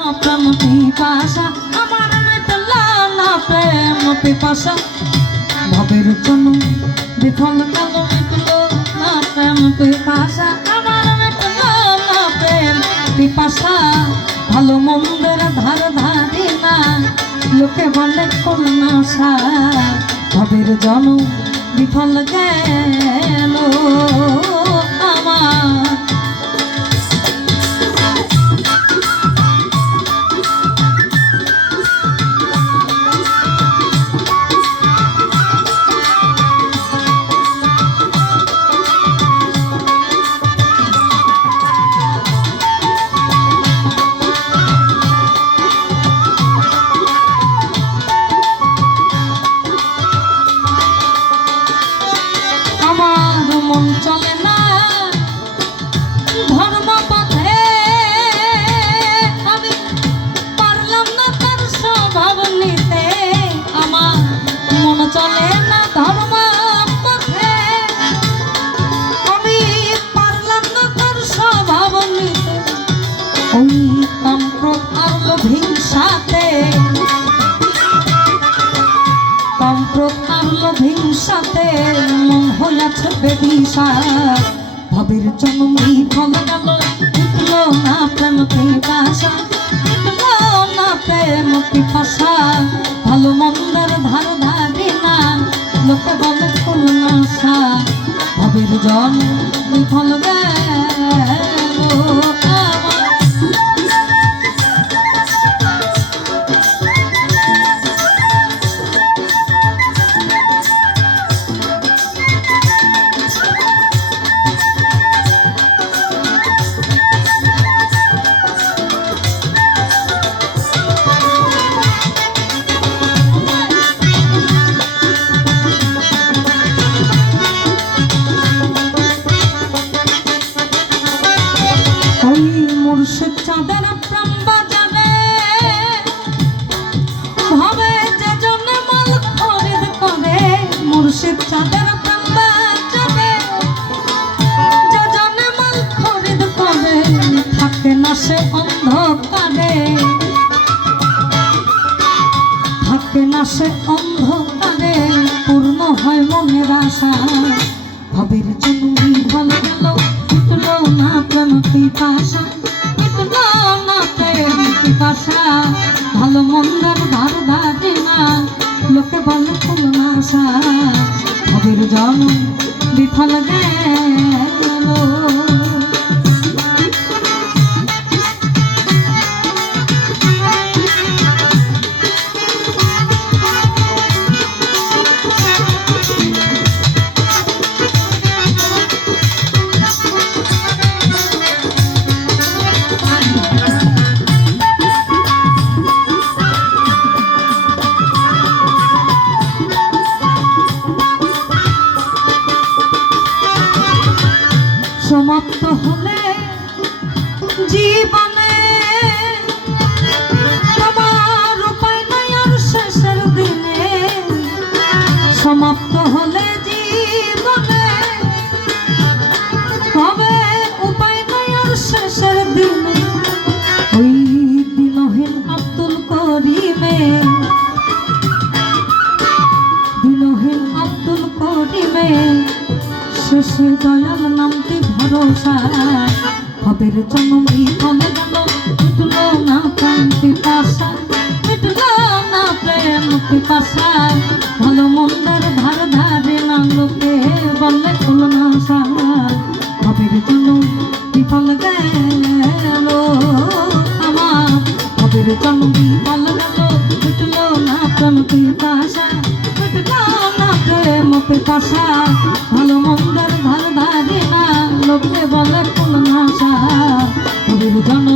প্রেম পিপাসা আমার মিটলা না প্রেম পিপাসা ভবের জন্য বিফল গেল মিটলো না প্রেম পিপাসা আমার মিটলা না প্রেম পিপাসা ভালো মন্দের ধার ধারি না লোকে বলে কোন আশা ভবের জন্য বিফল গেল আমার মন চলে না ধর্ম পথে আমি পারলাম না তার স্বভাব নিতে আমার মন চলে না ধর্ম পথে আমি পারলাম না তার স্বভাব নিতে ওই তন্ত্র আর লোভিংসাতে ভিংসাতে মন হইয়াছে বেদিশা ভবের জন্ম ফল গেল উঠলো না প্রেম পিপাসা উঠলো না প্রেম পিপাসা ভালো মন্দের ধার ধারি না লোকে বলে ফুল নাশা ভবের জন্ম ফল গেল মুর্শিদ চাঁদের প্রেম বাজাবে ভাবে যে জন্য মাল খরিদ করে মুর্শিদ চাঁদের প্রেম বাজাবে যে জন্য মাল খরিদ করে থাকে না সে অন্ধকারে থাকে না সে অন্ধকারে পূর্ণ হয় মনের আশা ভবের জন্য ভালো গেল উঠলো না প্রেম পিপাসা পিপাসা ভালো মন্দের ধার ধারি না লোকে বলে ফুল নাশা ভবের জন্ম বিফল গেল সমাপ্ত হলে জীবনে তোমার উপায় নাই আর শেষের দিনে সমাপ্ত হলে জীবনে হবে উপায় নাই আর শেষের দিনে ওই দিনহীন আব্দুল করিমে দিনহীন আব্দুল করিমে শেষে দয়াল নামটি ভরসা ভবের জন্ম ফল গেল উঠলো না প্রেম পিপাসা উঠলো না প্রেম পিপাসা ভালো মন্দের ধার ধারে না লোকে বললে ফুল নাশা ভবের জন্ম ফল গেল আমার ভবের জন্ম ফল গেল উঠলো না প্রেম পিপাসা উঠলো না প্রেম পিপাসা ভালো মন্দের ধার ধারি না লোকে বলে ফুল নাশা ভবের জন্ম